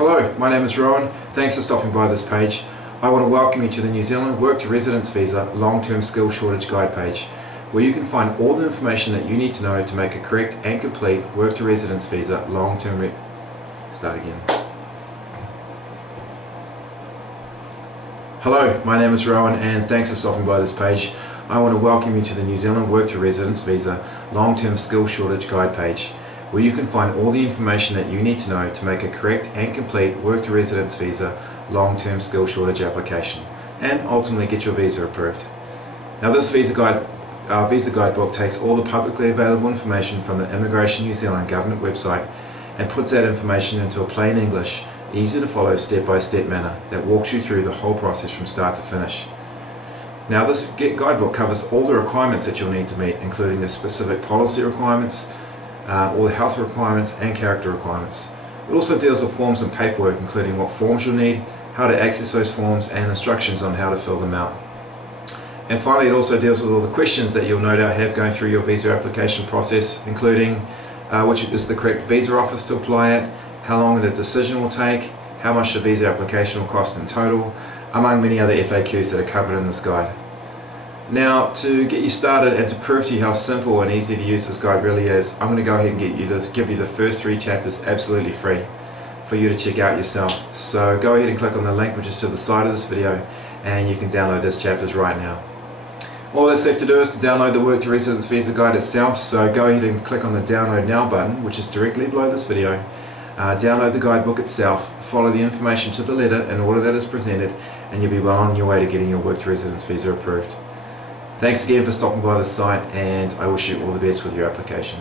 Hello, my name is Rowan. Thanks for stopping by this page. I want to welcome you to the New Zealand Work to Residence Visa Long-Term Skill Shortage Guide page, where you can find all the information that you need to know to make a correct and complete Work to Residence Visa long-term Hello, my name is Rowan and thanks for stopping by this page. I want to welcome you to the New Zealand Work to Residence Visa Long-Term Skill Shortage Guide page, where you can find all the information that you need to know to make a correct and complete Work to Residence Visa long-term skill shortage application and ultimately get your visa approved. Now this visa guidebook takes all the publicly available information from the Immigration New Zealand government website and puts that information into a plain English, easy to follow step-by-step manner that walks you through the whole process from start to finish. Now this guidebook covers all the requirements that you'll need to meet, including the specific policy requirements, all the health requirements and character requirements. It also deals with forms and paperwork, including what forms you'll need, how to access those forms and instructions on how to fill them out. And finally, it also deals with all the questions that you'll no doubt have going through your visa application process, including which is the correct visa office to apply at, how long a decision will take, how much the visa application will cost in total, among many other FAQs that are covered in this guide. Now, to get you started and to prove to you how simple and easy to use this guide really is, I'm going to go ahead and give you the first 3 chapters absolutely free for you to check out yourself. So go ahead and click on the link which is to the side of this video and you can download those chapters right now. All that's left to do is to download the Work to Residence Visa Guide itself, so go ahead and click on the Download Now button, which is directly below this video. Download the guidebook itself, follow the information to the letter in order that is presented, and you'll be well on your way to getting your Work to Residence Visa approved. Thanks again for stopping by the site, and I wish you all the best with your application.